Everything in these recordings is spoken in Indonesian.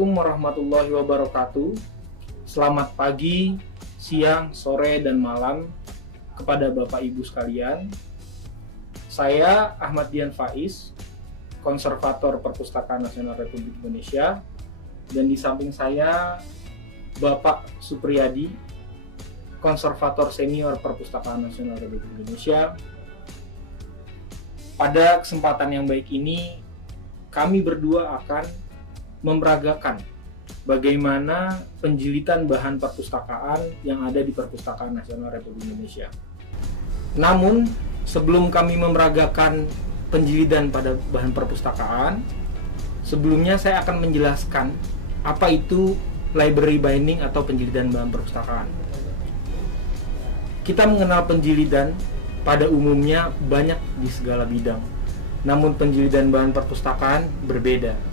Assalamualaikum warahmatullahi wabarakatuh. Selamat pagi, siang, sore, dan malam kepada Bapak Ibu sekalian. Saya Ahmad Dian Faiz, Konservator Perpustakaan Nasional Republik Indonesia, dan di samping saya Bapak Supriyadi, Konservator Senior Perpustakaan Nasional Republik Indonesia. Pada kesempatan yang baik ini, kami berdua akan memperagakan bagaimana penjilitan bahan perpustakaan yang ada di Perpustakaan Nasional Republik Indonesia. Namun, sebelum kami memeragakan penjilitan pada bahan perpustakaan, sebelumnya saya akan menjelaskan apa itu library binding atau penjilitan bahan perpustakaan. Kita mengenal penjilitan pada umumnya banyak di segala bidang, namun penjilitan bahan perpustakaan berbeda.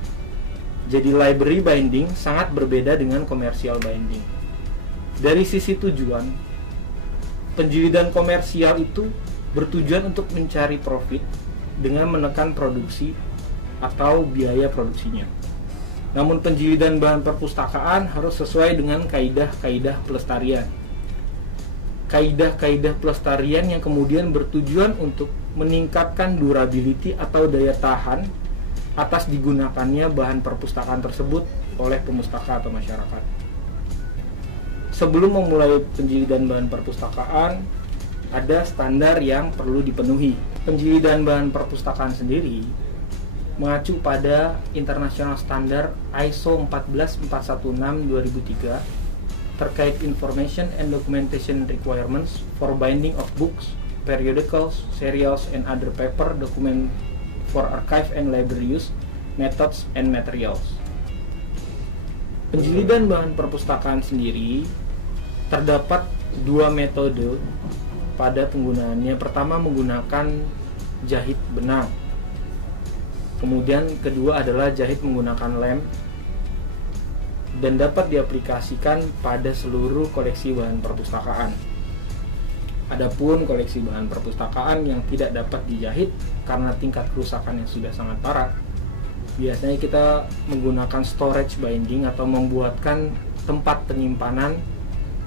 Jadi library binding sangat berbeda dengan commercial binding. Dari sisi tujuan, penjilitan komersial itu bertujuan untuk mencari profit dengan menekan produksi atau biaya produksinya. Namun penjilitan bahan perpustakaan harus sesuai dengan kaidah-kaidah pelestarian. Kaidah-kaidah pelestarian yang kemudian bertujuan untuk meningkatkan durability atau daya tahan atas digunakannya bahan perpustakaan tersebut oleh pemustaka atau masyarakat. Sebelum memulai penjilitan bahan perpustakaan, ada standar yang perlu dipenuhi. Penjilitan bahan perpustakaan sendiri mengacu pada International Standard ISO 14416-2003 terkait Information and Documentation Requirements for Binding of Books, Periodicals, Serials, and Other Paper Document for Archive and Library Use, Methods and Materials. Penjilitan bahan perpustakaan sendiri terdapat dua metode pada penggunaannya. Pertama menggunakan jahit benang. Kemudian kedua adalah jahit menggunakan lem dan dapat diaplikasikan pada seluruh koleksi bahan perpustakaan. Adapun koleksi bahan perpustakaan yang tidak dapat dijahit karena tingkat kerusakan yang sudah sangat parah, biasanya kita menggunakan storage binding atau membuatkan tempat penyimpanan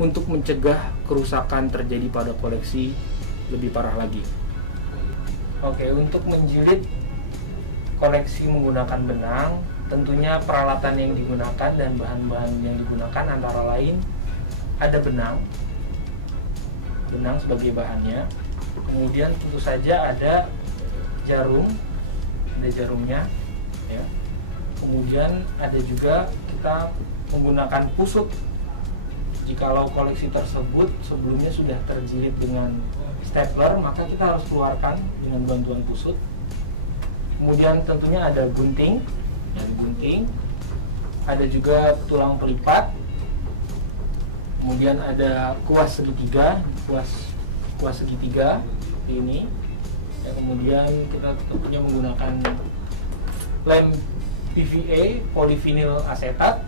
untuk mencegah kerusakan terjadi pada koleksi lebih parah lagi. Oke, untuk menjilid koleksi menggunakan benang, tentunya peralatan yang digunakan dan bahan-bahan yang digunakan antara lain ada benang sebagai bahannya, kemudian tentu saja ada jarumnya ya. Kemudian ada juga kita menggunakan pusut jikalau koleksi tersebut sebelumnya sudah terjilid dengan stapler, maka kita harus keluarkan dengan bantuan pusut. Kemudian tentunya ada gunting, ada juga tulang pelipat, kemudian ada kuas segitiga ini ya. Kemudian kita tentunya menggunakan lem PVA, polyvinyl asetat.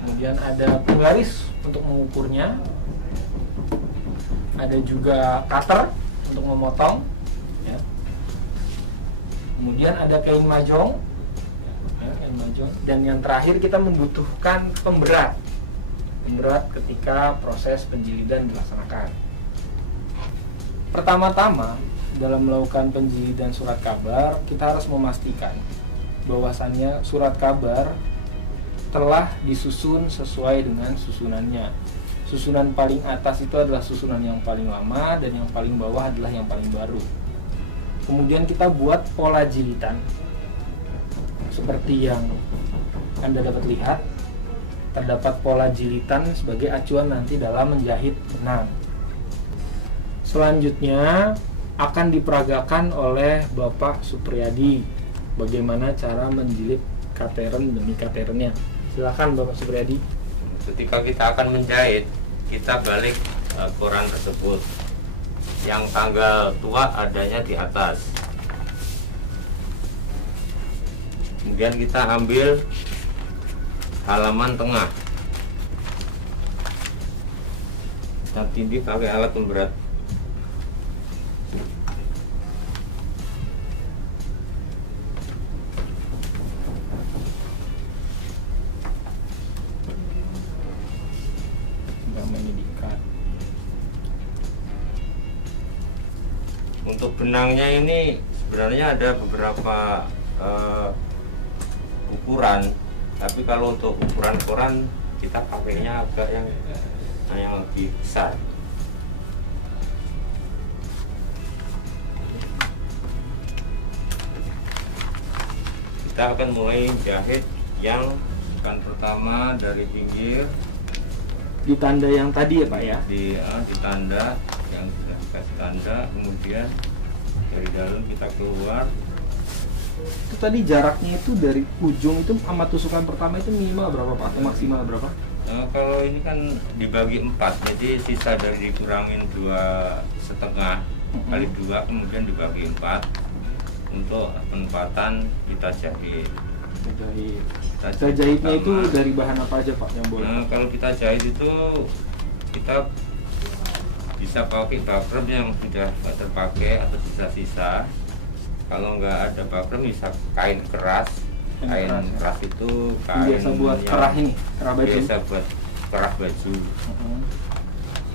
Kemudian ada penggaris untuk mengukurnya, ada juga cutter untuk memotong ya. Kemudian ada kain mahjong ya, dan yang terakhir kita membutuhkan pemberat ketika proses penjilidan dilaksanakan. Pertama-tama dalam melakukan penjilidan surat kabar, kita harus memastikan bahwasannya surat kabar telah disusun sesuai dengan susunannya. Susunan paling atas itu adalah susunan yang paling lama dan yang paling bawah adalah yang paling baru. Kemudian kita buat pola jilitan seperti yang Anda dapat lihat. Terdapat pola jilitan sebagai acuan nanti dalam menjahit benang. Selanjutnya akan diperagakan oleh Bapak Supriyadi bagaimana cara menjilid katern demi katernnya. Silakan Bapak Supriyadi. Ketika kita akan menjahit, kita balik koran tersebut. Yang tanggal tua adanya di atas. Kemudian kita ambil halaman tengah, kita tindih pakai alat pemberat. sama ini diikat. Untuk benangnya ini sebenarnya ada beberapa ukuran, tapi kalau untuk ukuran koran kita pakainya agak yang lebih besar. Kita akan mulai jahit yang pertama dari pinggir Di tanda yang tadi ya Pak ya? di tanda yang sudah dikasih tanda, kemudian dari dalam kita keluar. Itu tadi jaraknya itu dari ujung itu sama tusukan pertama itu minimal berapa Pak? Atau maksimal berapa? Nah, kalau ini kan dibagi 4, jadi sisa dari dikurangin 2,5 kali 2, kemudian dibagi 4. Untuk penempatan kita jahit. Kita jahitnya itu dari bahan apa aja Pak yang boleh? Nah, kalau kita jahit itu kita bisa pakai bakrem yang sudah nggak terpakai atau sisa-sisa. Kalau nggak ada bakrem bisa kain keras. Kain keras itu kain biasa buat kerah ini, kerah baju. Biasa buat kerah baju.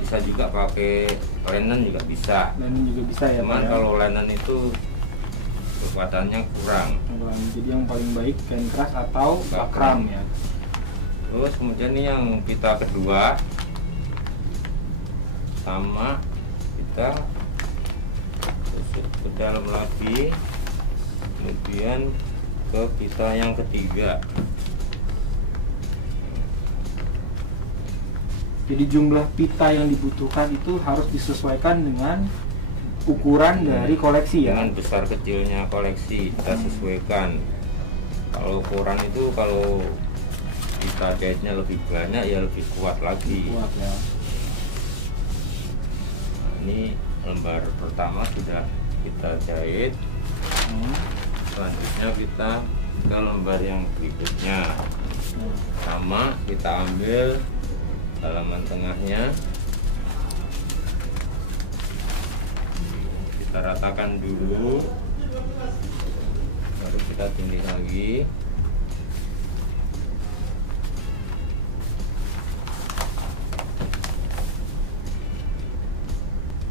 Bisa juga pakai linen juga bisa. Linen juga bisa ya. Cuman Pak, ya? kalau linen itu kekuatannya kurang. Jadi yang paling baik kain keras atau bakrem ya. Terus kemudian ini yang pita kedua, sama kita tusuk ke dalam lagi, kemudian ke pita yang ketiga. Jadi jumlah pita yang dibutuhkan itu harus disesuaikan dengan ukuran dari koleksi ya. Dengan besar kecilnya koleksi kita sesuaikan. Kalau koran itu kalau kita jahitnya lebih banyak ya lebih kuat lagi. Kuat ya. Nah, ini lembar pertama sudah kita jahit. Selanjutnya kita ke lembar yang berikutnya. Sama kita ambil halaman tengahnya, kita ratakan dulu, baru kita tindih lagi.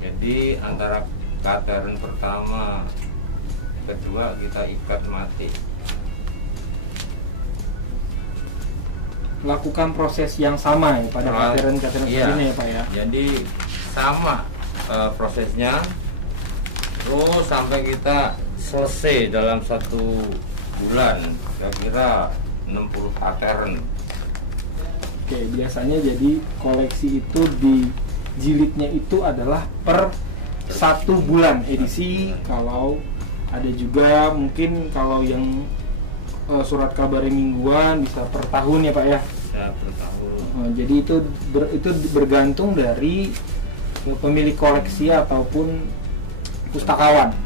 Jadi antara kateran pertama kedua kita ikat mati. Lakukan proses yang sama ya pada kateran iya, ini ya Pak ya. Jadi sama prosesnya, terus sampai kita selesai dalam 1 bulan, kira-kira 60 kateran. Oke, biasanya jadi koleksi itu di jilidnya itu adalah per 1 bulan edisi. Kalau ada juga mungkin kalau yang surat kabar mingguan bisa per tahun ya Pak ya. Bisa per tahun. Jadi itu bergantung dari pemilik koleksi ataupun pustakawan.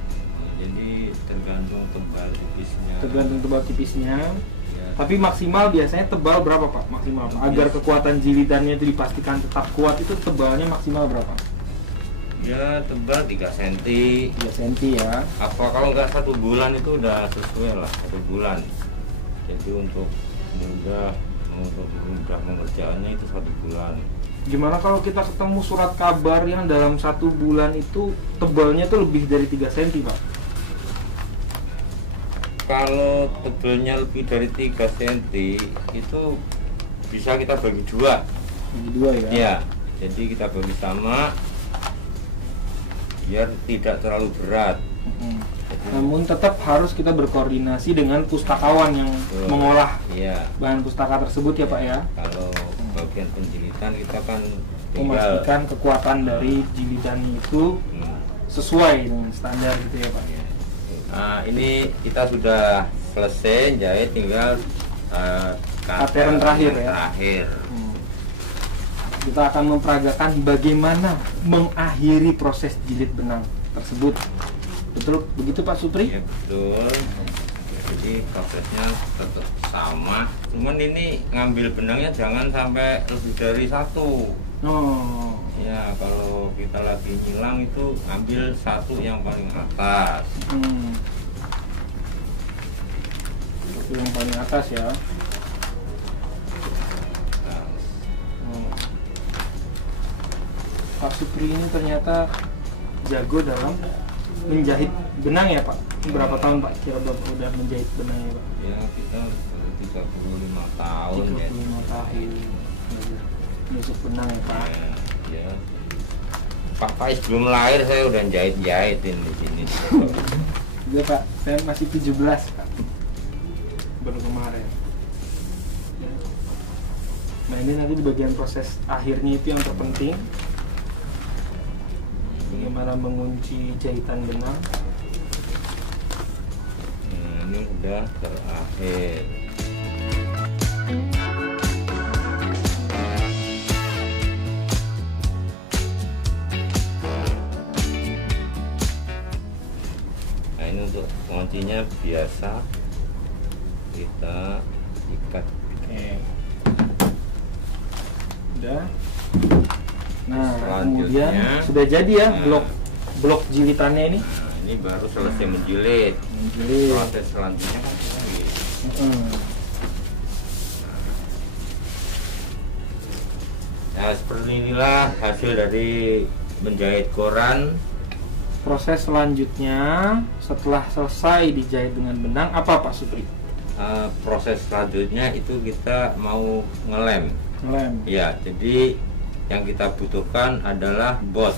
Jadi tergantung tebal tipisnya. Tergantung tebal tipisnya. Ya. Tapi maksimal biasanya tebal berapa Pak? Maksimal Pak? Agar kekuatan jilidannya itu dipastikan tetap kuat, itu tebalnya maksimal berapa? Ya tebal 3 cm. 3 cm ya. Apa kalau nggak 1 bulan itu udah sesuai lah, 1 bulan. Jadi untuk mudah mengerjakannya itu 1 bulan. Gimana kalau kita ketemu surat kabar yang dalam 1 bulan itu tebalnya tuh lebih dari 3 cm Pak? Kalau tebalnya lebih dari 3 cm itu bisa kita bagi 2. Bagi 2 ya? Iya, jadi kita bagi sama biar tidak terlalu berat. Namun tetap harus kita berkoordinasi dengan pustakawan yang mengolah bahan pustaka tersebut ya Pak ya. Kalau bagian penjilitan kita kan memastikan kekuatan dari jilidan itu sesuai dengan standar gitu ya Pak ya. Nah ini kita sudah selesai jahit, tinggal kateran terakhir ya. Kita akan memperagakan bagaimana mengakhiri proses jilid benang tersebut. Betul begitu Pak Supri? Ya betul. Jadi prosesnya tetap sama. Cuman ini ngambil benangnya jangan sampai lebih dari 1. Oh. Ya kalau kita lagi nyilang itu ambil 1 yang paling atas. Itu yang paling atas ya. Pak Supri ini ternyata jago dalam menjahit benang ya Pak. Berapa tahun Pak kira Bapak udah menjahit benangnya Pak? Ya kita 35 tahun 35 ya. tahun menusuk benang ya Pak. Ya. Pak Faiz belum lahir saya udah jahit-jahitin di sini. Iya Pak, saya masih 17 Pak. Baru kemarin. Nah ini nanti di bagian proses akhirnya itu yang terpenting. Bagaimana mengunci jahitan benang. Ini udah terakhir. Nah ini untuk kuncinya biasa kita ikat. Oke. Udah. Nah, Selanjutnya, kemudian sudah jadi ya blok jilitannya ini. Nah, ini baru selesai menjilid. Proses selanjutnya kan lagi. Nah seperti inilah hasil dari menjahit koran. Proses selanjutnya setelah selesai dijahit dengan benang apa Pak Supri? Proses selanjutnya itu kita mau ngelem. Ngelem. Ya, jadi yang kita butuhkan adalah bot.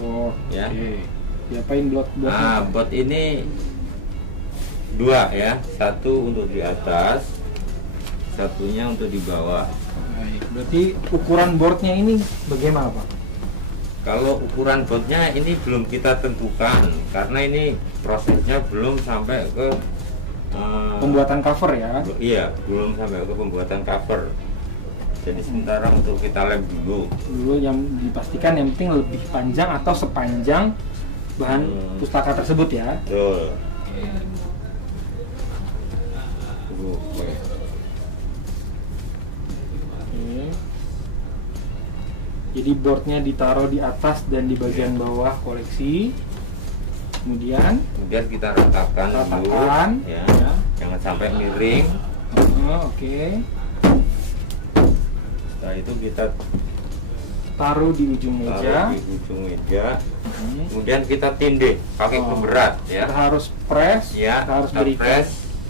Oh, Ya. oke. Diapain botnya? Nah, bot ini dua ya, satu untuk di atas, satunya untuk di bawah. Baik. Berarti ukuran boardnya ini bagaimana Pak? Kalau ukuran botnya ini belum kita tentukan karena ini prosesnya belum sampai ke Pembuatan cover ya? Iya, belum sampai ke pembuatan cover. Jadi sementara untuk kita lem dulu. Dulu yang dipastikan yang penting lebih panjang atau sepanjang bahan pustaka tersebut ya. Betul. Oke. Jadi boardnya ditaruh di atas dan di bagian bawah koleksi. Kemudian kita ratakan dulu, ya. Jangan sampai miring. Oke. Setelah itu kita taruh di ujung meja. Kemudian kita tindih pakai pemberat ya. Kita harus press, Ya, kita harus kita berikan press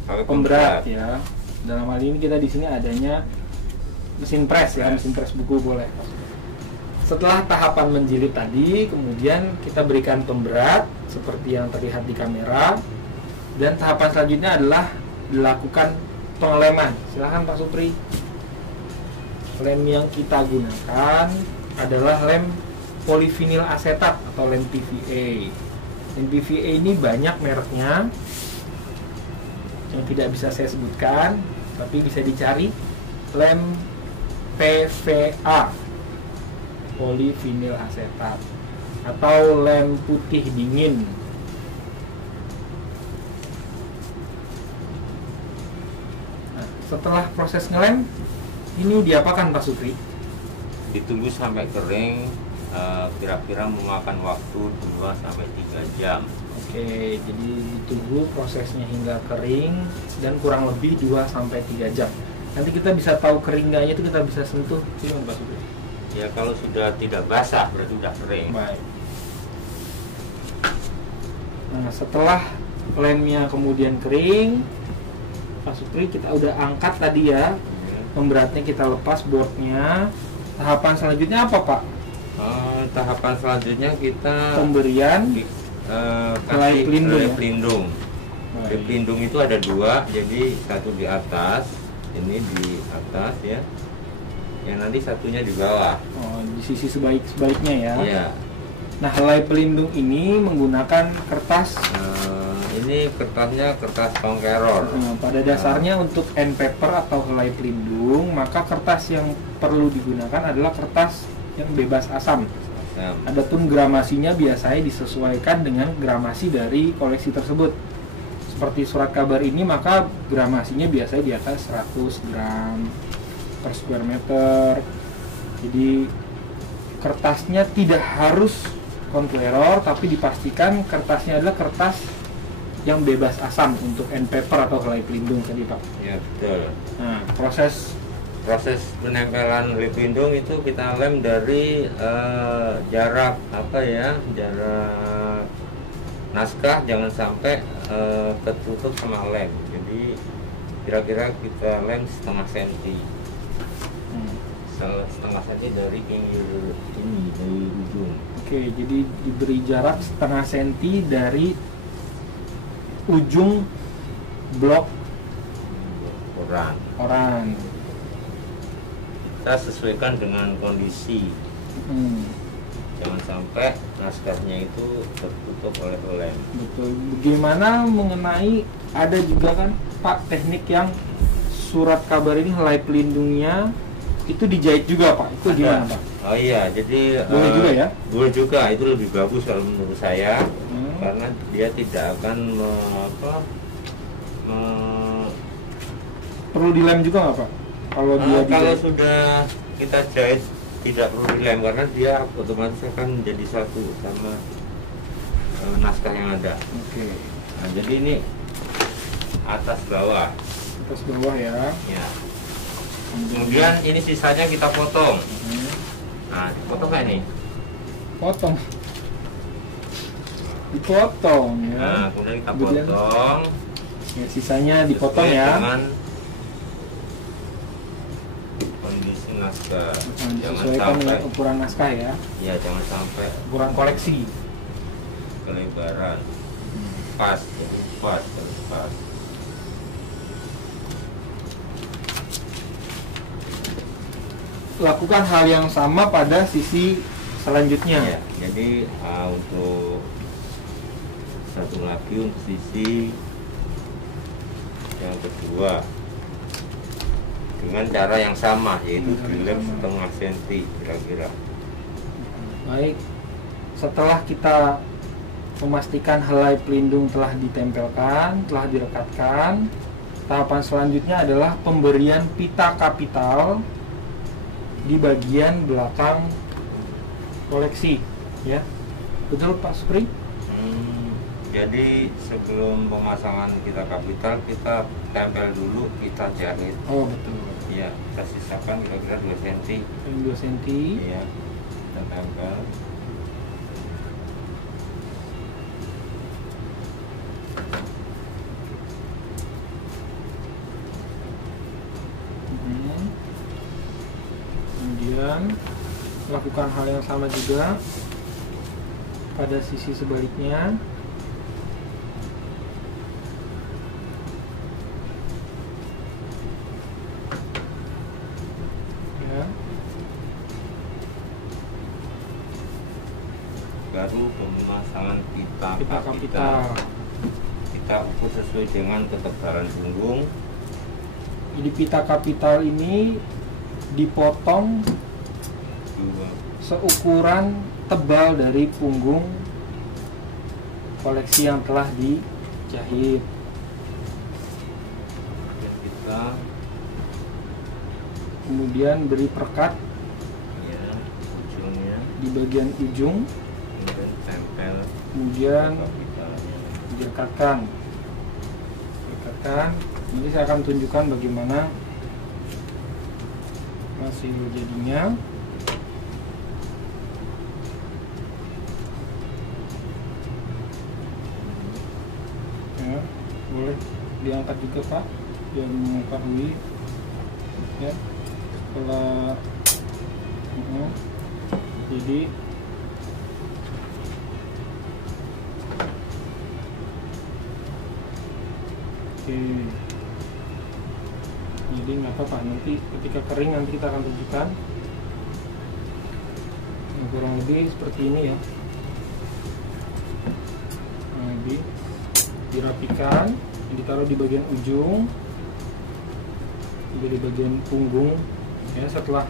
pakai pemberat ya. Dalam hal ini kita di sini adanya mesin press ya, mesin press buku boleh. Setelah tahapan menjilid tadi, kemudian kita berikan pemberat seperti yang terlihat di kamera. Dan tahapan selanjutnya adalah dilakukan pengeleman. Silahkan Pak Supri. Lem yang kita gunakan adalah lem polivinil asetat atau lem PVA. Lem PVA ini banyak mereknya yang tidak bisa saya sebutkan, tapi bisa dicari. Lem PVA, polivinil asetat, atau lem putih dingin. Nah, setelah proses ngelem, ini diapakan Pak Supri? Ditunggu sampai kering, kira-kira memakan waktu 2-3 jam. Oke, jadi ditunggu prosesnya hingga kering dan kurang lebih 2-3 jam. Nanti kita bisa tahu kering nggaknya itu kita bisa sentuh. Gimana Pak Supri? Ya kalau sudah tidak basah berarti sudah kering. Baik. Nah, setelah lemnya kemudian kering, Pak Supri kita udah angkat tadi ya. Pemberatnya kita lepas boardnya. Tahapan selanjutnya apa Pak? Tahapan selanjutnya kita Pemberian helai pelindung. Pelindung. Helai pelindung itu ada dua, jadi satu di atas, ini di atas ya. Yang nanti satunya di bawah. Oh, di sisi sebaliknya ya. Iya. Nah, helai pelindung ini menggunakan kertas. Ini kertasnya kertas tongkeror. Nah, pada dasarnya untuk end paper atau helai pelindung, maka kertas yang perlu digunakan adalah kertas yang bebas asam. Adapun gramasinya biasanya disesuaikan dengan gramasi dari koleksi tersebut. Seperti surat kabar ini, maka gramasinya biasanya di atas 100 gram per square meter. Jadi kertasnya tidak harus contleror, tapi dipastikan kertasnya adalah kertas yang bebas asam untuk end paper atau helai pelindung tadi Pak. Ya betul. Nah, proses proses penempelan lip pelindung itu kita lem dari jarak jarak naskah jangan sampai ketutup sama lem. Jadi kira-kira kita lem setengah senti, setengah senti dari pinggir ini, dari ujung. Oke, jadi diberi jarak setengah senti dari ujung blok oran. Kita sesuaikan dengan kondisi. Jangan sampai naskahnya itu tertutup oleh lem. Betul. Bagaimana mengenai ada juga kan Pak teknik yang surat kabar ini helai pelindungnya itu dijahit juga Pak? Itu gimana Pak? Oh iya, jadi boleh juga ya? Boleh juga, itu lebih bagus kalau menurut saya, karena dia tidak akan perlu dilem juga nggak Pak? Kalau kalau sudah kita jahit tidak perlu dilem karena dia otomatis akan menjadi satu sama naskah yang ada. Oke. Nah, jadi ini atas bawah. Atas bawah ya. Ya. Kemudian ini sisanya kita potong. Nah, dipotong kayak ini. Potong. Dipotong ya. Nah, kemudian kita potong. Ya, sisanya dipotong ya. Dengan kondisi naskah. Sesuaikan dengan ukuran naskah ya. Ya, jangan sampai ukuran koleksi. Kelebaran. Pas, pas. Lakukan hal yang sama pada sisi selanjutnya. Ya, jadi untuk satu lagi untuk sisi yang kedua dengan cara yang sama, yaitu dilem setengah senti kira-kira. Baik, setelah kita memastikan helai pelindung telah ditempelkan, telah direkatkan, tahapan selanjutnya adalah pemberian pita kapital di bagian belakang koleksi, ya. Betul Pak Supri? Jadi sebelum pemasangan kita kapital, kita tempel dulu, kita jahit. Oh betul. Ya, kita sisakan kira-kira 2 cm. 2 cm. Iya, kita tempel. Kemudian lakukan hal yang sama juga pada sisi sebaliknya. Ya. Baru pemasangan pita kapital. Kita ukur sesuai dengan ketebalan punggung. Jadi pita kapital ini dipotong seukuran tebal dari punggung koleksi yang telah dijahit. Kita kemudian beri perekat ya, ujungnya di bagian ujung, kemudian tempel, kemudian kapitalnya direkatkan. Nanti saya akan tunjukkan bagaimana hasil jadinya. Ya, boleh diangkat juga Pak, biar mengetahui ya. Setelah jadi oke. Jadi nggak apa-apa, nanti ketika kering nanti kita akan tunjukkan. Nah, kurang lebih seperti ini ya. Nah, dirapikan, ditaruh di bagian ujung, juga di bagian punggung. Ya, setelah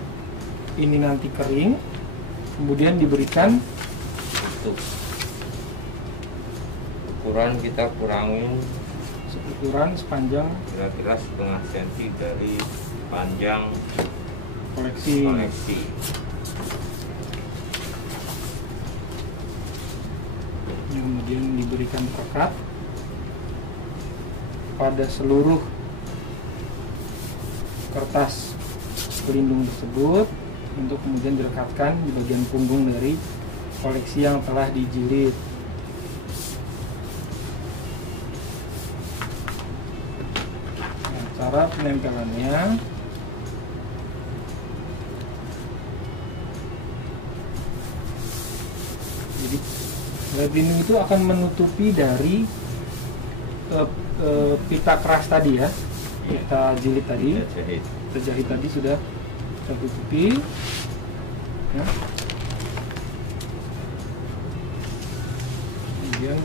ini nanti kering, kemudian diberikan untuk ukuran kita kurangin ukuran sepanjang kira-kira setengah senti dari panjang koleksi. Kemudian diberikan perekat pada seluruh kertas pelindung tersebut untuk kemudian direkatkan di bagian punggung dari koleksi yang telah dijilid. Nah, cara penempelannya, jadi lem pelindung itu akan menutupi dari pita keras tadi ya, kita jilid tadi, kita jahit tadi sudah tertutupi ya. Kemudian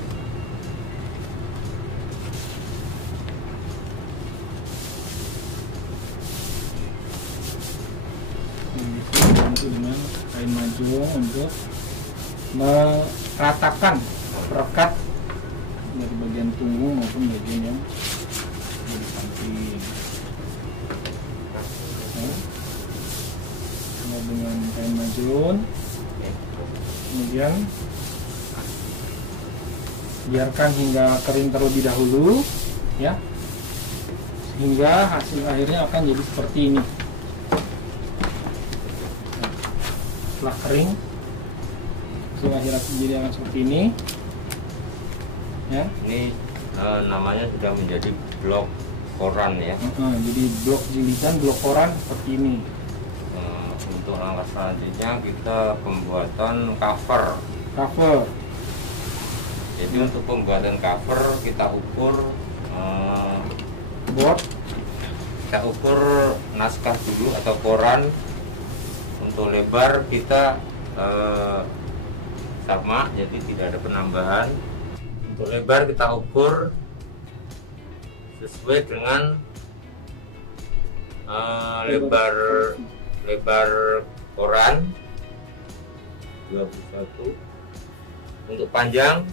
dibantu dengan kain majong untuk meratakan perekat dari bagian punggung maupun bagian yang di samping. Dengan kain majun, kemudian biarkan hingga kering terlebih dahulu ya, sehingga hasil akhirnya akan jadi seperti ini. Setelah kering, hasil akhirnya jadi akan seperti ini ya. Ini namanya sudah menjadi blok koran ya. Jadi blok jilidan, blok koran seperti ini. Untuk langkah selanjutnya kita pembuatan cover. Jadi untuk pembuatan cover kita ukur board, kita ukur naskah dulu atau koran. Untuk lebar kita sama, jadi tidak ada penambahan. Untuk lebar kita ukur sesuai dengan lebar koran 21. Untuk panjang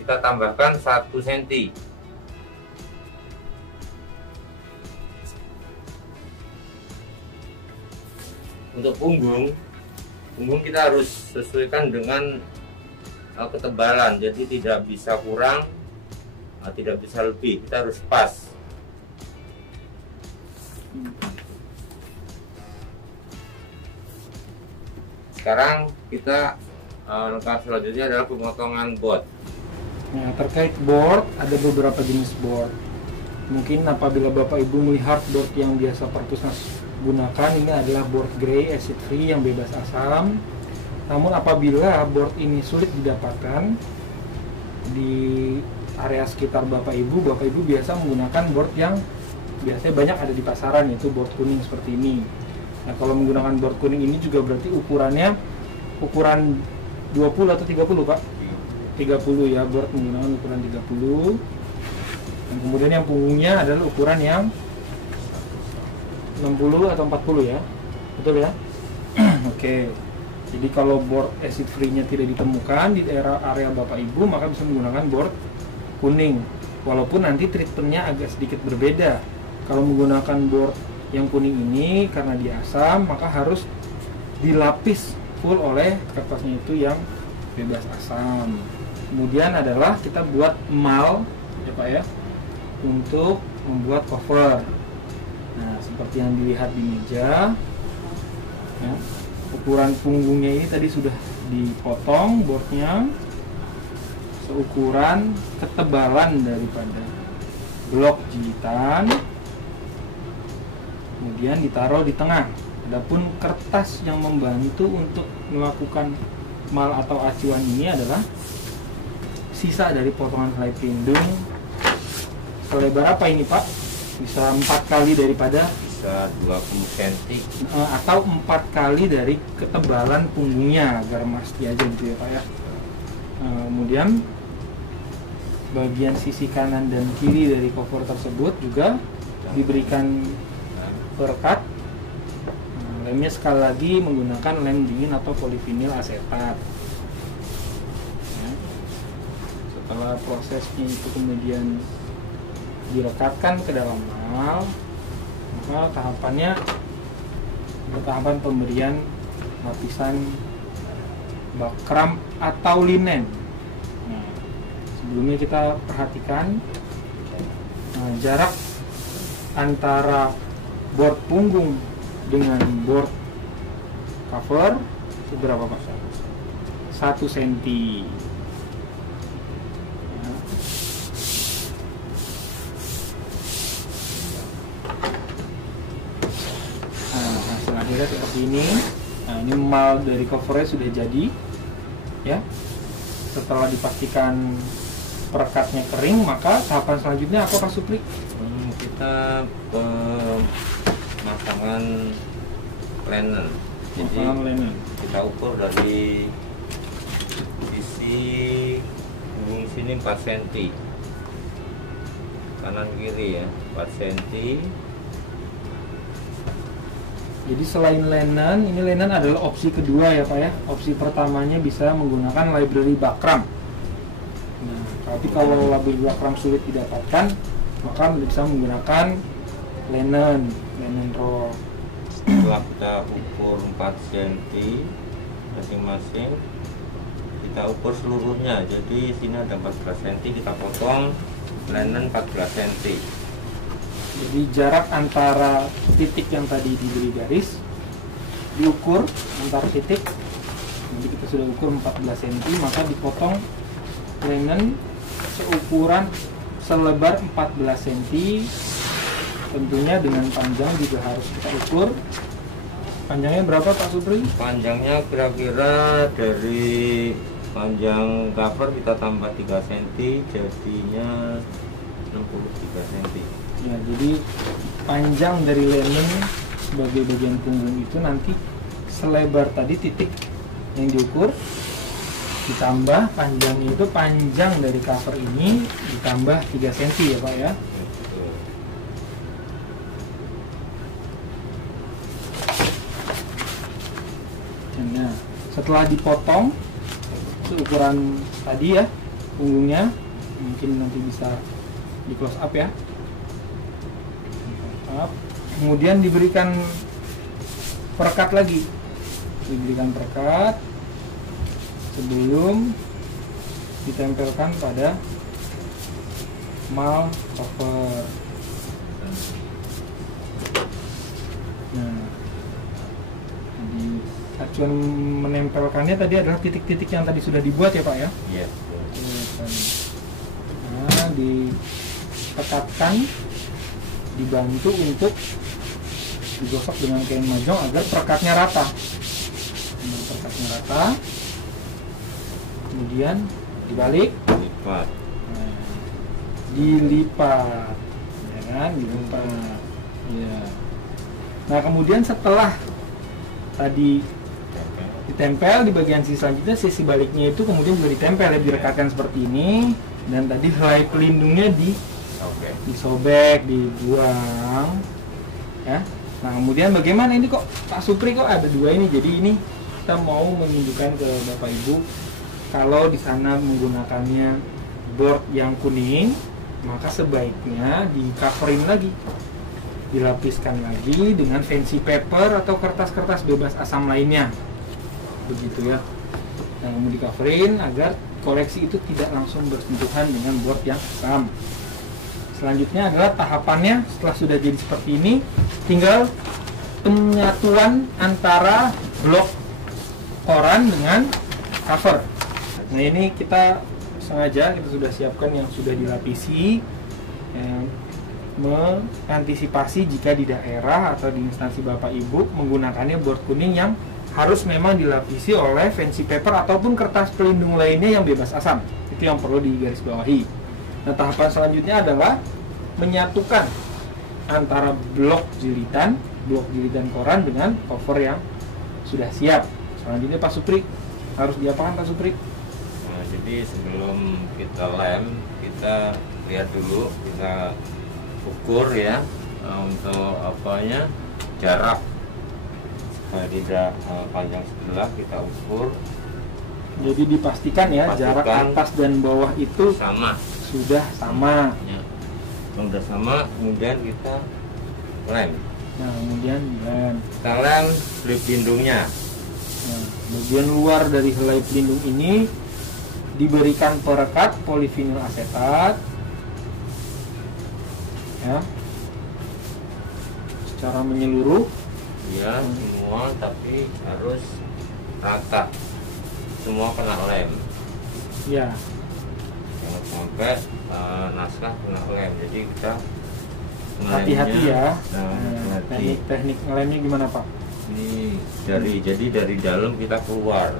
kita tambahkan 1 cm. Untuk punggung kita harus sesuaikan dengan ketebalan, jadi tidak bisa kurang, tidak bisa lebih, kita harus pas. Sekarang kita langkah selanjutnya adalah pemotongan board. Nah, terkait board, ada beberapa jenis board. Mungkin apabila Bapak Ibu melihat board yang biasa Perpusnas gunakan, ini adalah board grey acid free yang bebas asam. Namun apabila board ini sulit didapatkan di area sekitar Bapak Ibu biasa menggunakan board yang biasanya banyak ada di pasaran, yaitu board kuning seperti ini. Nah, kalau menggunakan board kuning ini juga berarti ukurannya ukuran 20 atau 30 Pak? 30 ya, board menggunakan ukuran 30. Dan kemudian yang punggungnya adalah ukuran yang 60 atau 40 ya, betul ya? Oke. Jadi kalau board acid free-nya tidak ditemukan di daerah area Bapak Ibu, maka bisa menggunakan board kuning. Walaupun nanti treatmentnya agak sedikit berbeda. Kalau menggunakan board yang kuning ini karena dia asam, maka harus dilapis full oleh kertasnya itu yang bebas asam. Kemudian adalah kita buat emal ya Pak ya, untuk membuat cover. Nah, seperti yang dilihat di meja ya, ukuran punggungnya ini tadi sudah dipotong boardnya seukuran ketebalan daripada blok jilitan, kemudian ditaruh di tengah. Adapun kertas yang membantu untuk melakukan mal atau acuan ini adalah sisa dari potongan helai pelindung. Selebar apa ini Pak? Bisa 4 kali daripada, bisa 20 cm atau 4 kali dari ketebalan punggungnya, agar pasti aja gitu ya Pak ya. Kemudian bagian sisi kanan dan kiri dari cover tersebut juga diberikan perekat. Lemnya sekali lagi menggunakan lem dingin atau polivinil asetat. Setelah prosesnya itu kemudian direkatkan ke dalam mal, maka tahapannya tahapan pemberian lapisan bakram atau linen. Nah, sebelumnya kita perhatikan jarak antara board punggung dengan board cover itu berapa Pak? 1 cm. Nah, hasil akhirnya seperti ini. Nah, ini mal dari covernya sudah jadi, ya. Setelah dipastikan perekatnya kering, maka tahapan selanjutnya apa Pak Supri? Kita pemasangan linen. Jadi kita ukur dari sisi punggung sini 4 cm, kanan kiri ya 4 cm. Jadi selain linen, ini linen adalah opsi kedua ya Pak ya. Opsi pertamanya bisa menggunakan library Bacram. Nah, tapi kalau library Bacram sulit didapatkan, maka bisa menggunakan linen roll. Setelah kita ukur 4 cm masing-masing, kita ukur seluruhnya. Jadi sini ada 14 cm, kita potong linen 14 cm. Jadi jarak antara titik yang tadi diberi garis diukur antar titik. Jadi kita sudah ukur 14 cm, maka dipotong linen seukuran selebar 14 cm. Tentunya dengan panjang juga harus kita ukur. Panjangnya berapa Pak Supri? Panjangnya kira-kira dari panjang cover kita tambah 3 cm, jadinya 63 cm. Ya, jadi panjang dari linen sebagai bagian punggung itu nanti selebar tadi titik yang diukur, ditambah panjangnya itu panjang dari cover ini ditambah 3 cm ya Pak ya. Nah, setelah dipotong seukuran tadi ya punggungnya, mungkin nanti bisa di close up ya. Kemudian diberikan perekat lagi, diberikan perekat sebelum ditempelkan pada mal cover. Nah, jadi acuan menempelkannya tadi adalah titik-titik yang tadi sudah dibuat ya Pak ya. Iya. Nah, dipekatkan, dibantu untuk digosok dengan kain mahjong agar perekatnya rata. Perekatnya rata, kemudian dibalik, Lipat. nah, dilipat, ya kan, dilipat. Ya. Nah, kemudian setelah tadi ditempel di bagian sisi selanjutnya, sisi baliknya itu kemudian juga ditempel ya, direkatkan seperti ini, dan tadi helai pelindungnya disobek, dibuang ya. Nah, kemudian bagaimana ini kok Pak Supri kok ada dua ini? Jadi ini kita mau menunjukkan ke Bapak Ibu kalau di sana menggunakannya board yang kuning, maka sebaiknya di coverin lagi, dilapiskan lagi dengan fancy paper atau kertas-kertas bebas asam lainnya, begitu ya. Nah, mau di coverin agar koleksi itu tidak langsung bersentuhan dengan board yang asam. Selanjutnya adalah tahapannya setelah sudah jadi seperti ini, tinggal penyatuan antara blok koran dengan cover. Nah, ini kita sengaja kita sudah siapkan yang sudah dilapisi, mengantisipasi jika di daerah atau di instansi Bapak Ibu menggunakannya board kuning yang harus memang dilapisi oleh fancy paper ataupun kertas pelindung lainnya yang bebas asam. Itu yang perlu digarisbawahi. Nah, tahapan selanjutnya adalah menyatukan antara blok jilidan koran dengan cover yang sudah siap. Selanjutnya Pak Supri harus diapakan Pak Supri? Nah, jadi sebelum kita lem, kita lihat dulu, kita ukur ya untuk apanya jarak dari panjang sebelah kita ukur. Jadi dipastikan ya jarak atas dan bawah itu sudah sama. Ya. Kalau sudah sama, kemudian kita lem. Nah, kemudian lem. Kita lem slip pelindungnya. Nah, bagian luar dari helai pelindung ini diberikan perekat polivinil asetat, ya, secara menyeluruh. Ya, semua, tapi harus rata, semua kena lem. Ya. Jangan sampai naskah kena lem. Jadi kita Hati-hati ya. hati-hati. Teknik ngelemnya gimana Pak? Ini dari dalam kita keluar.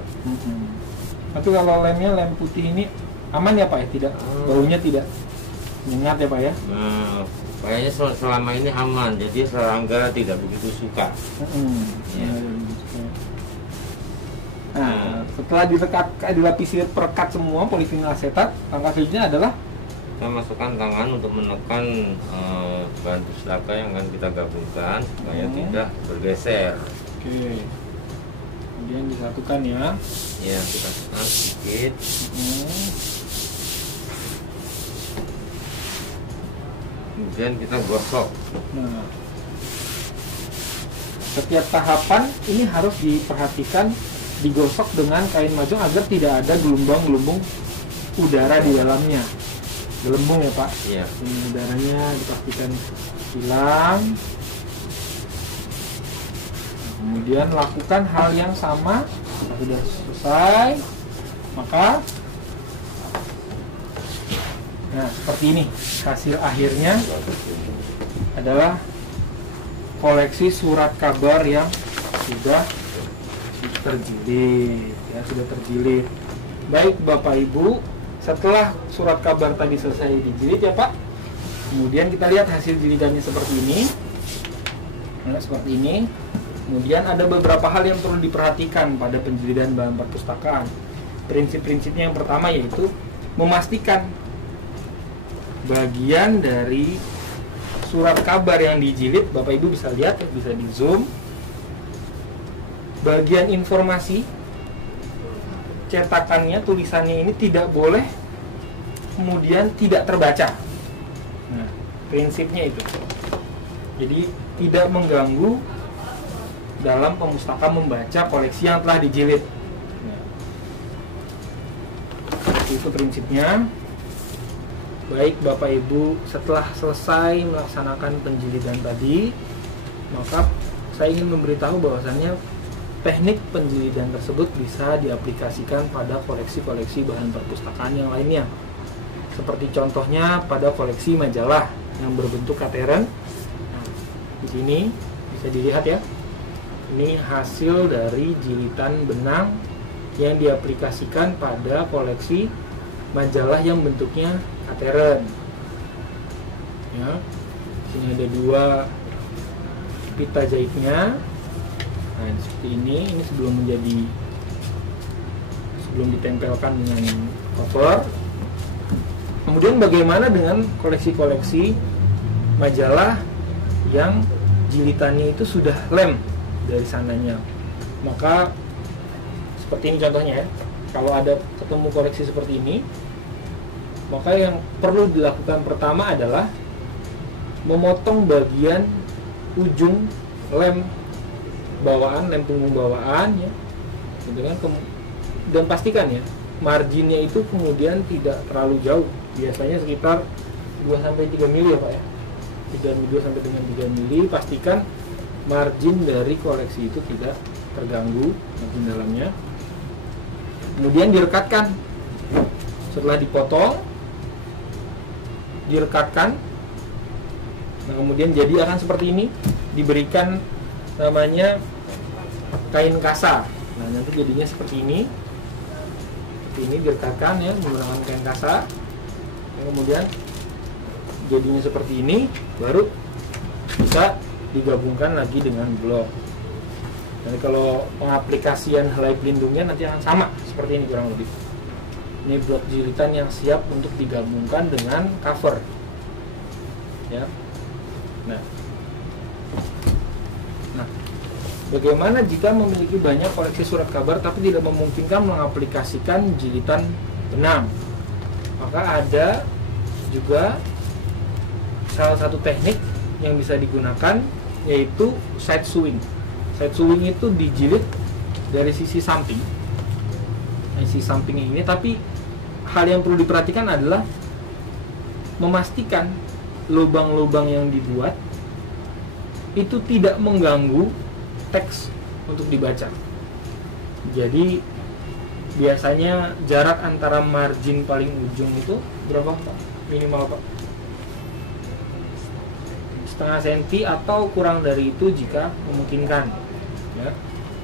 Tapi kalau lemnya lem putih ini aman ya Pak ya? Tidak, baunya tidak menyengat ya Pak ya? Nah, kayaknya selama ini aman, jadi serangga tidak begitu suka. Ya. Nah, setelah dilapisi perekat semua polivinil asetat, langkah selanjutnya adalah Kita masukkan tangan untuk menekan bahan pustaka yang akan kita gabungkan supaya tidak bergeser. Oke. Kemudian disatukan ya. Ya, kita tekan sedikit. Kemudian kita gosok. Nah, setiap tahapan ini harus diperhatikan, digosok dengan kain majong agar tidak ada gelombang-gelombang udara di dalamnya. Gelembung ya Pak. Iya. Ini udaranya dipastikan hilang. Kemudian lakukan hal yang sama. Sudah selesai, maka seperti ini hasil akhirnya adalah koleksi surat kabar yang sudah terjilid ya, sudah terjilid. Baik Bapak Ibu, setelah surat kabar tadi selesai dijilid ya Pak, kemudian kita lihat hasil jilidannya seperti ini. Nah, seperti ini. Kemudian ada beberapa hal yang perlu diperhatikan pada penjilidan bahan perpustakaan. Prinsip-prinsipnya yang pertama yaitu memastikan bagian dari surat kabar yang dijilid, Bapak Ibu bisa lihat, bisa di zoom. Bagian informasi cetakannya, tulisannya ini tidak boleh kemudian tidak terbaca. Nah, prinsipnya itu. Jadi tidak mengganggu dalam pemustaka membaca koleksi yang telah dijilid. Nah, itu prinsipnya. Baik Bapak Ibu, setelah selesai melaksanakan penjilidan tadi, maka saya ingin memberitahu bahwasannya teknik penjilidan tersebut bisa diaplikasikan pada koleksi-koleksi bahan perpustakaan yang lainnya. Seperti contohnya pada koleksi majalah yang berbentuk kateren. Nah, di sini bisa dilihat ya. Ini hasil dari jilitan benang yang diaplikasikan pada koleksi majalah yang bentuknya kateren. Ya, sini ada 2 pita jahitnya. Nah, seperti ini sebelum ditempelkan dengan cover. Kemudian bagaimana dengan koleksi-koleksi majalah yang jilitannya itu sudah lem dari sananya? Maka seperti ini contohnya ya. Kalau ada ketemu koleksi seperti ini, maka yang perlu dilakukan pertama adalah memotong bagian ujung lem bawaan, lem punggung bawaan ya, dan pastikan ya marginnya itu kemudian tidak terlalu jauh, biasanya sekitar 2-3 mili ya Pak ya, 2 sampai dengan 3 mili. Pastikan margin dari koleksi itu tidak terganggu margin dalamnya. Kemudian direkatkan, setelah dipotong direkatkan. Nah, kemudian jadi akan seperti ini, diberikan namanya kain kasa. Nah, nanti jadinya seperti ini. Ini direkatkan ya menggunakan kain kasa. Dan kemudian jadinya seperti ini, baru bisa digabungkan lagi dengan blok. Jadi kalau pengaplikasian helai pelindungnya nanti akan sama seperti ini kurang lebih. Ini blok jilitan yang siap untuk digabungkan dengan cover. Ya. Nah, bagaimana jika memiliki banyak koleksi surat kabar tapi tidak memungkinkan mengaplikasikan jilitan benang? Maka ada juga salah satu teknik yang bisa digunakan, yaitu side sewing. Side sewing itu dijilid dari sisi samping. Sisi samping ini, tapi hal yang perlu diperhatikan adalah memastikan lubang-lubang yang dibuat itu tidak mengganggu teks untuk dibaca. Jadi biasanya jarak antara margin paling ujung itu berapa Pak? Minimal Pak? Setengah senti atau kurang dari itu jika memungkinkan ya.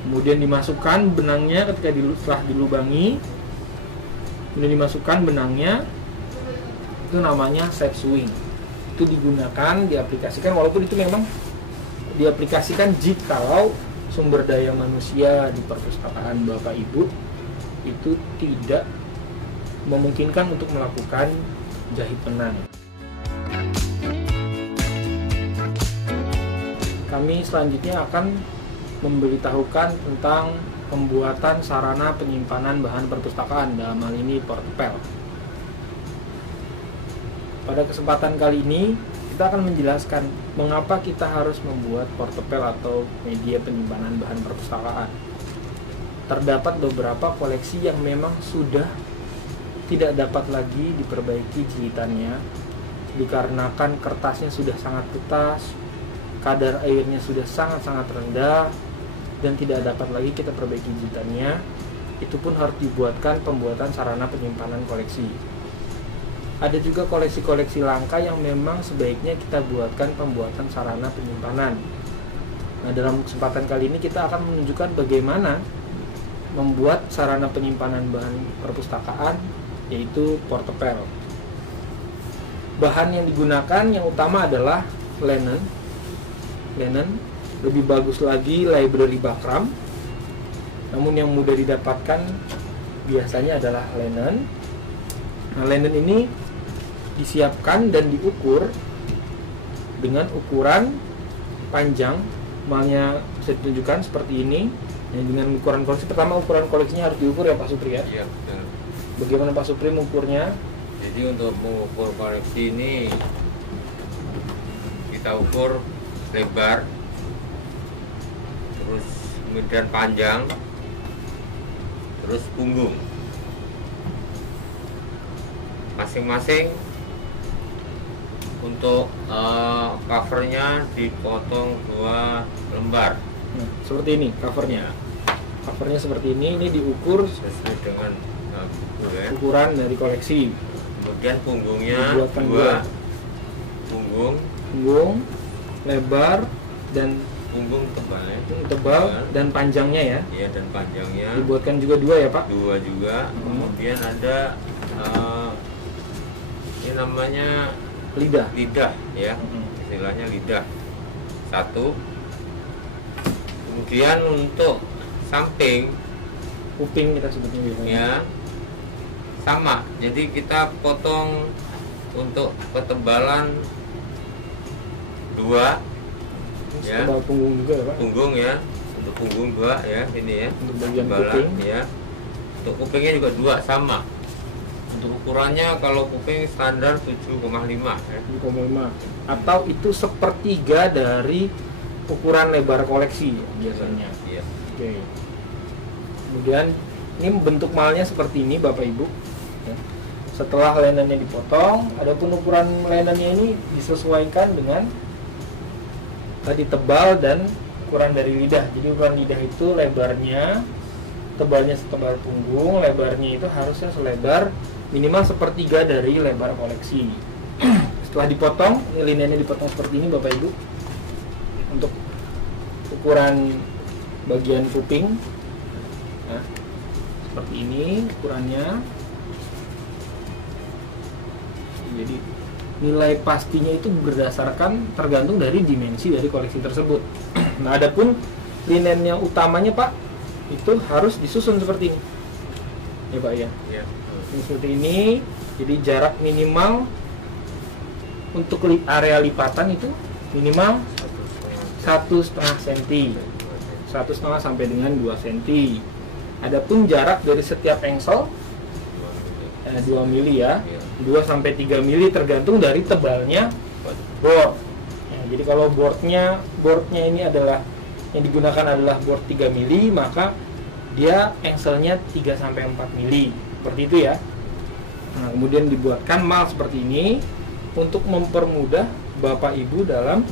Kemudian dimasukkan benangnya ketika setelah dilubangi, kemudian dimasukkan benangnya, itu namanya safe sewing. Itu digunakan, diaplikasikan, walaupun itu memang diaplikasikan jikalau sumber daya manusia di perpustakaan Bapak Ibu itu tidak memungkinkan untuk melakukan jahit benang. Kami selanjutnya akan memberitahukan tentang pembuatan sarana penyimpanan bahan perpustakaan, dalam hal ini portepel. Pada kesempatan kali ini kita akan menjelaskan mengapa kita harus membuat portepel atau media penyimpanan bahan perpustakaan. Terdapat beberapa koleksi yang memang sudah tidak dapat lagi diperbaiki jilitannya dikarenakan kertasnya sudah sangat ketas, kadar airnya sudah sangat-sangat rendah, dan tidak dapat lagi kita perbaiki jilitannya. Itu pun harus dibuatkan pembuatan sarana penyimpanan koleksi. Ada juga koleksi-koleksi langka yang memang sebaiknya kita buatkan pembuatan sarana penyimpanan. Nah, dalam kesempatan kali ini kita akan menunjukkan bagaimana membuat sarana penyimpanan bahan perpustakaan, yaitu portepel. Bahan yang digunakan yang utama adalah linen, lebih bagus lagi library bakram. Namun yang mudah didapatkan biasanya adalah linen. Nah, linen ini disiapkan dan diukur dengan ukuran panjang, malnya bisa ditunjukkan seperti ini. Nah, dengan ukuran koleksi, pertama ukuran koleksinya harus diukur ya Pak Supri ya? Iya, betul. Bagaimana Pak Supri mengukurnya? Jadi untuk mengukur koleksi ini kita ukur lebar, terus kemudian panjang, terus punggung. Masing-masing untuk covernya dipotong 2 lembar. Nah, seperti ini covernya. Covernya seperti ini diukur Sesuai dengan buku ya. ukuran dari koleksi. Kemudian punggungnya Dibuatkan 2 punggung lebar dan punggung tebal dan panjangnya ya. Iya, dan panjangnya Dibuatkan juga 2 ya Pak. 2 juga. Kemudian ada ini namanya Lidah ya, istilahnya lidah 1. Kemudian untuk samping kuping kita sebutnya biasanya. ya sama, jadi kita potong untuk ketebalan 2 ya, Tebal punggung juga ya Pak. punggung ya, untuk punggung 2 ya, ini ya Untuk bagian ketebalan kuping. ya. Untuk kupingnya juga 2 sama. Untuk ukurannya kalau kuping standar 7,5 ya. 7,5 atau itu sepertiga dari ukuran lebar koleksi biasanya. Iya. Oke. Kemudian ini bentuk malnya seperti ini Bapak Ibu. Ya. Setelah linennya dipotong, adapun ukuran linennya ini disesuaikan dengan tadi tebal dan ukuran dari lidah. Jadi ukuran lidah itu lebarnya, tebalnya setebal punggung, lebarnya itu harusnya selebar minimal sepertiga dari lebar koleksi. Setelah dipotong, linennya dipotong seperti ini Bapak Ibu. Untuk ukuran bagian kuping, nah, seperti ini ukurannya. Jadi nilai pastinya itu berdasarkan tergantung dari dimensi dari koleksi tersebut. Nah, adapun linennya utamanya Pak, itu harus disusun seperti ini. Ya Pak ya. Iya. Ini seperti ini. Jadi jarak minimal untuk area lipatan itu minimal 1,5 cm, 1,5 sampai dengan 2 cm. Adapun jarak dari setiap engsel 2 mili ya, 2 sampai 3 mili tergantung dari tebalnya board. Ya, jadi kalau boardnya ini adalah yang digunakan adalah board 3 mili, maka dia engselnya 3 sampai 4 mili. Seperti itu ya. Nah, kemudian dibuatkan mal seperti ini untuk mempermudah Bapak Ibu dalam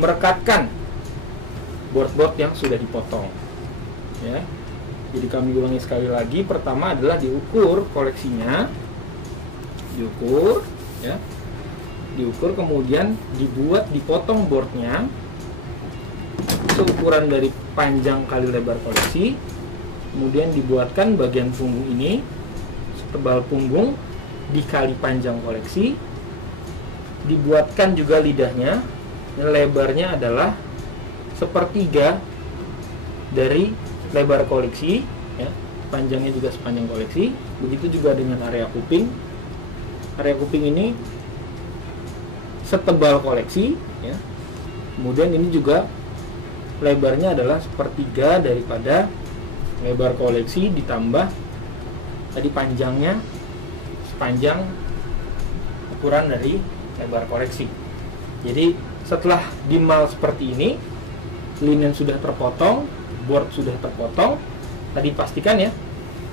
merekatkan board-board yang sudah dipotong, ya. Jadi kami ulangi sekali lagi. Pertama adalah diukur koleksinya, diukur, ya, diukur, kemudian dipotong boardnya seukuran dari panjang kali lebar koleksi, kemudian dibuatkan bagian punggung ini setebal punggung dikali panjang koleksi, dibuatkan juga lidahnya, dan lebarnya adalah sepertiga dari lebar koleksi, ya, panjangnya juga sepanjang koleksi. Begitu juga dengan area kuping. Area kuping ini setebal koleksi, ya. Kemudian ini juga lebarnya adalah sepertiga daripada lebar koleksi, ditambah tadi panjangnya sepanjang ukuran dari lebar koleksi. Jadi setelah dimal seperti ini, linen sudah terpotong, board sudah terpotong. Tadi pastikan ya,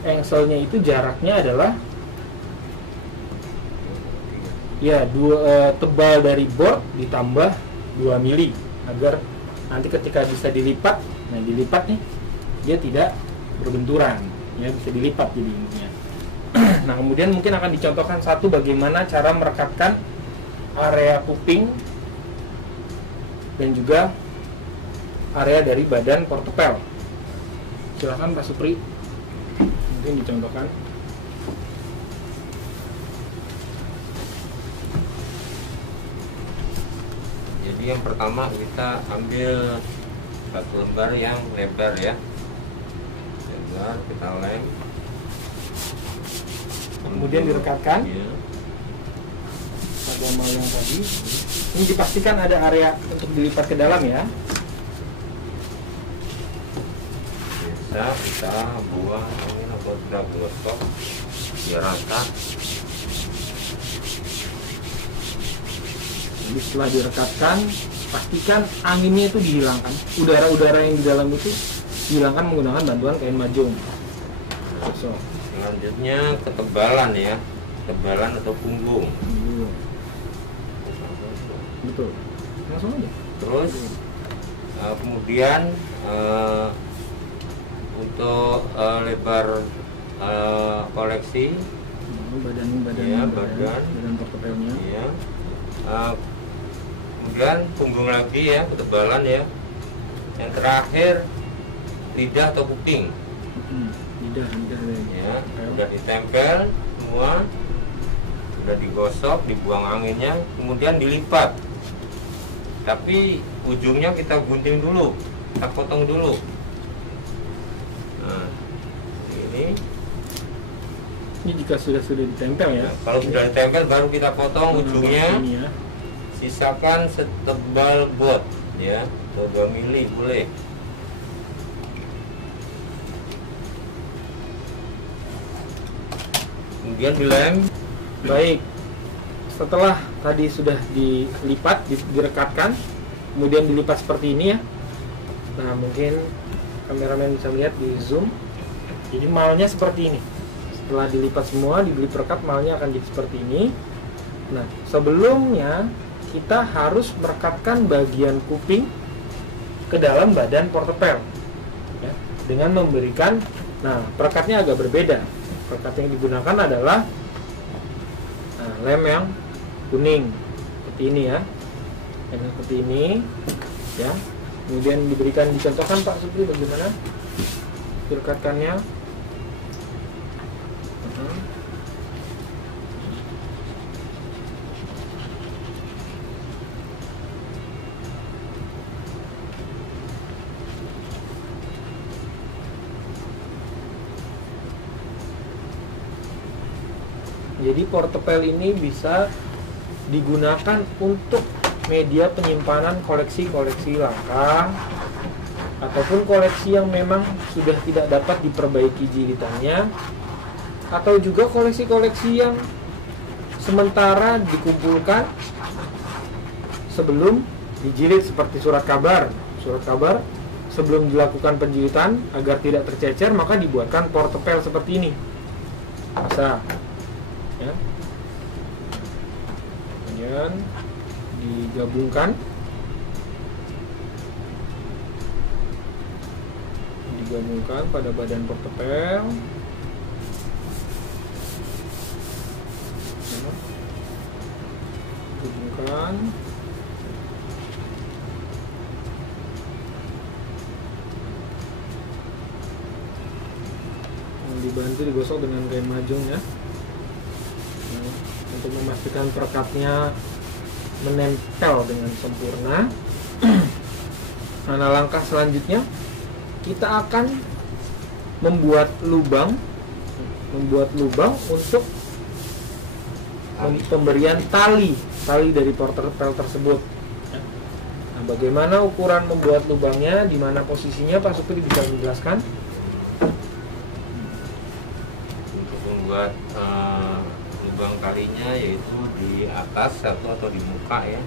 engselnya itu jaraknya adalah ya tebal dari board ditambah 2 mili agar nanti ketika bisa dilipat, nah dilipat nih dia tidak berbenturan, ya, bisa dilipat jadi intinya. Nah, kemudian mungkin akan dicontohkan satu bagaimana cara merekatkan area kuping dan juga area dari badan portepel. Silakan Pak Supri, mungkin dicontohkan. Jadi yang pertama kita ambil satu lembar yang lebar, ya, lebar, kita lem, Kemudian direkatkan ya. pada mal yang tadi. Ini dipastikan ada area untuk dilipat ke dalam, ya. Bisa kita buang angin atau sudah gosok biar rata. Jadi setelah direkatkan, pastikan anginnya itu dihilangkan. Udara-udara yang di dalam itu dihilangkan menggunakan bantuan kain majung. Gosok. Selanjutnya ketebalan, ya, ketebalan atau punggung. Betul. Langsung aja. Terus kemudian untuk lebar koleksi, ya, badan portepelnya. ya. Kemudian punggung lagi, ya, ketebalan, ya. Yang terakhir lidah atau kuping. Lidah Ya, sudah ditempel semua, sudah digosok, dibuang anginnya, kemudian dilipat. Tapi ujungnya kita gunting dulu, kita potong dulu. Nah, ini jika sudah ditempel, ya. Nah, kalau sudah ditempel baru kita potong ujungnya. Ini, ya. Sisakan setebal bot, ya, 2 mili boleh. Kemudian dilem. Baik. Setelah tadi sudah dilipat, direkatkan, kemudian dilipat seperti ini, ya. Nah, mungkin kameramen bisa lihat di zoom. Jadi malnya seperti ini. Setelah dilipat semua, dibeli perekat, malnya akan jadi seperti ini. Nah, sebelumnya kita harus merekatkan bagian kuping ke dalam badan portepel, ya, dengan memberikan, nah, perekatnya agak berbeda. Perekat yang digunakan adalah lem yang kuning seperti ini, ya, lem seperti ini, ya. Kemudian dicontohkan Pak Supri bagaimana direkatkannya. Jadi portepel ini bisa digunakan untuk media penyimpanan koleksi-koleksi langka ataupun koleksi yang memang sudah tidak dapat diperbaiki jilitannya, atau juga koleksi-koleksi yang sementara dikumpulkan sebelum dijilid seperti surat kabar. Surat kabar sebelum dilakukan penjilitan agar tidak tercecer, maka dibuatkan portepel seperti ini. Bisa, ya. Kemudian digabungkan digabungkan pada badan portepel. Gabungkan. Dibantu digosok dengan kain majung ya. Nah, untuk memastikan perekatnya menempel dengan sempurna. Nah, langkah selanjutnya kita akan membuat lubang untuk pemberian tali dari portepel tersebut. Nah, bagaimana ukuran membuat lubangnya, di mana posisinya, Pak Supri bisa menjelaskan? Untuk membuat lubang talinya yaitu di atas atau di muka ya.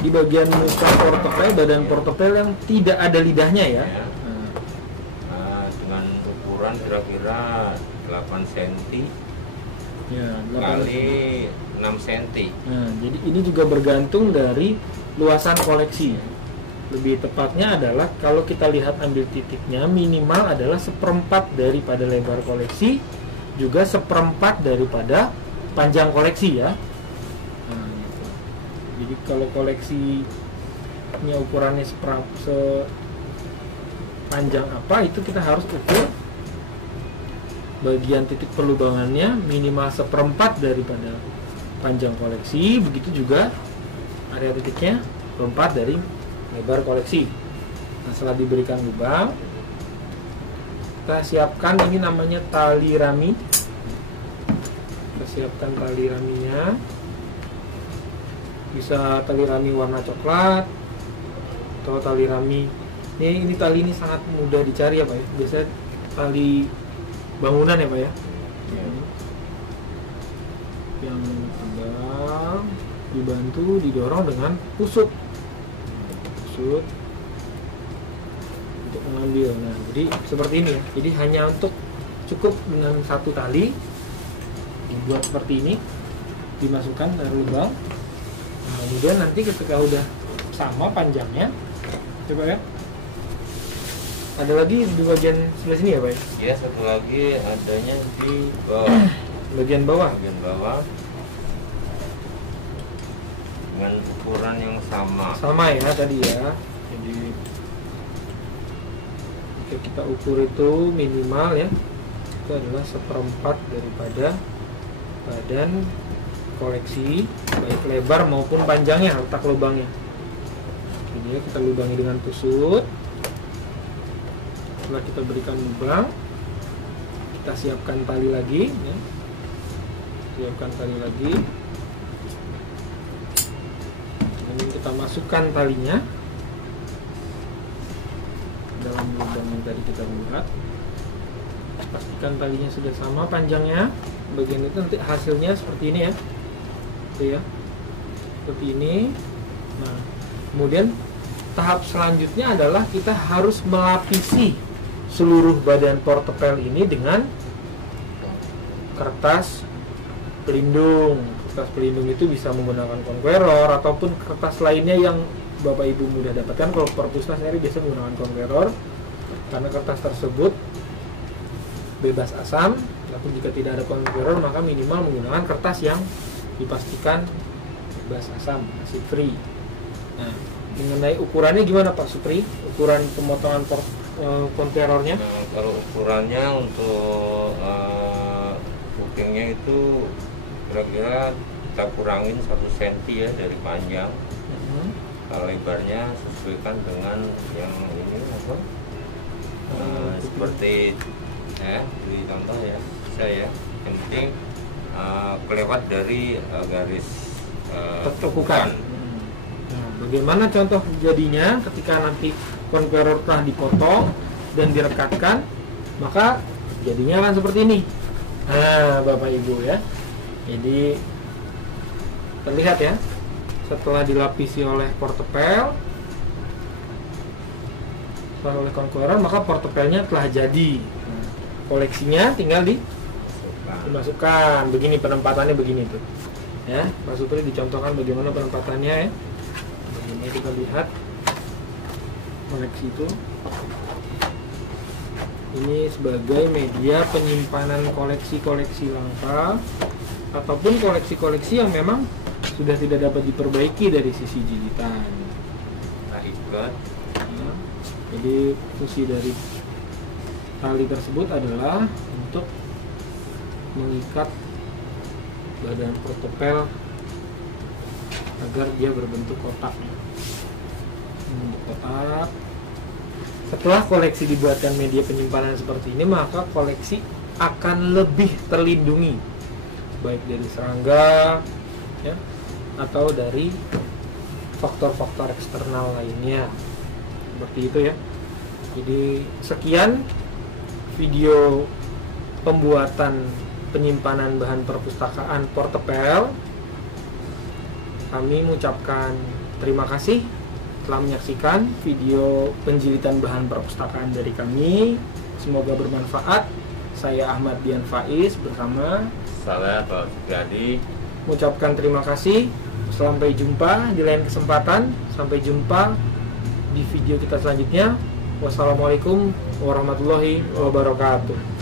Di bagian muka portepel, badan portepel yang tidak ada lidahnya ya. Dengan ukuran kira-kira 8 cm Ya, kali 6 cm. Nah, jadi ini juga bergantung dari luasan koleksi. Lebih tepatnya adalah kalau kita lihat ambil titiknya, minimal adalah 1/4 daripada lebar koleksi, juga 1/4 daripada panjang koleksi ya. Nah, gitu. Jadi kalau koleksinya ukurannya sepanjang apa, itu kita harus ukur bagian titik pelubangannya minimal 1/4 daripada panjang koleksi. Begitu juga area titiknya 1/4 dari lebar koleksi. Nah, setelah diberikan lubang, kita siapkan, ini namanya tali rami. Kita siapkan tali raminya. Bisa tali rami warna coklat atau tali rami ini tali ini sangat mudah dicari ya Pak ya. Biasanya tali bangunan ya Pak ya. Yang tebal, dibantu didorong dengan pusut untuk mengambil. Nah, jadi seperti ini ya. Jadi hanya untuk cukup dengan satu tali dibuat seperti ini, dimasukkan ke lubang. Nah, kemudian nanti ketika udah sama panjangnya, coba ya. Ada lagi di bagian sebelah sini ya Pak? Ya, satu lagi adanya di bawah. Bagian bawah. Bagian bawah dengan ukuran yang sama. Sama ya tadi ya. Jadi jika kita ukur itu minimal ya, itu adalah 1/4 daripada badan koleksi, baik lebar maupun panjangnya, letak lubangnya. Ini kita lubangi dengan tusuk. Setelah kita berikan lubang, kita siapkan tali lagi ya. Siapkan tali lagi. Kemudian kita masukkan talinya dalam lubang yang tadi kita buat. Pastikan talinya sudah sama panjangnya. Bagian itu nanti hasilnya seperti ini ya. Itu ya. Seperti ini. Nah, kemudian tahap selanjutnya adalah kita harus melapisi seluruh badan portepel ini dengan kertas pelindung. Kertas pelindung itu bisa menggunakan conqueror ataupun kertas lainnya yang Bapak Ibu mudah dapatkan. Kalau perpusnas sendiri biasa menggunakan conqueror karena kertas tersebut bebas asam. Tapi jika tidak ada conqueror, maka minimal menggunakan kertas yang dipastikan bebas asam, acid free. Nah, mengenai ukurannya gimana Pak Supri? Ukuran pemotongan conquerornya? Nah, kalau ukurannya untuk bookingnya itu kira-kira kita kurangin 1 cm ya dari panjang. Kalau lebarnya sesuaikan dengan yang ini apa? Seperti beri contoh ya, bisa ya. Yang penting kelewat dari garis tekukan. Nah, bagaimana contoh jadinya ketika nanti conqueror telah dipotong dan direkatkan, maka jadinya akan seperti ini. Nah, Bapak Ibu ya. Jadi terlihat ya, setelah dilapisi oleh portepel, oleh conqueror, maka portepelnya telah jadi. Nah, koleksinya tinggal dimasukkan. Begini penempatannya begini tuh. Ya, Pak Supri dicontohkan bagaimana penempatannya ya. Begini kita lihat koleksi itu. Ini sebagai media penyimpanan koleksi-koleksi langka ataupun koleksi-koleksi yang memang sudah tidak dapat diperbaiki dari sisi gigitan. Ikut. Jadi fungsi dari tali tersebut adalah untuk mengikat badan portopel agar dia berbentuk kotak. Bentuk kotak. Setelah koleksi dibuatkan media penyimpanan seperti ini, maka koleksi akan lebih terlindungi, baik dari serangga, ya, atau dari faktor-faktor eksternal lainnya. Seperti itu ya. Jadi sekian video pembuatan penyimpanan bahan perpustakaan portepel. Kami mengucapkan terima kasih telah menyaksikan video penjilitan bahan perpustakaan dari kami. Semoga bermanfaat. Saya Ahmad Dian Faiz bersama Saya Pak Supriyadi. mengucapkan terima kasih. Sampai jumpa di lain kesempatan. Sampai jumpa di video kita selanjutnya. Wassalamualaikum warahmatullahi wabarakatuh.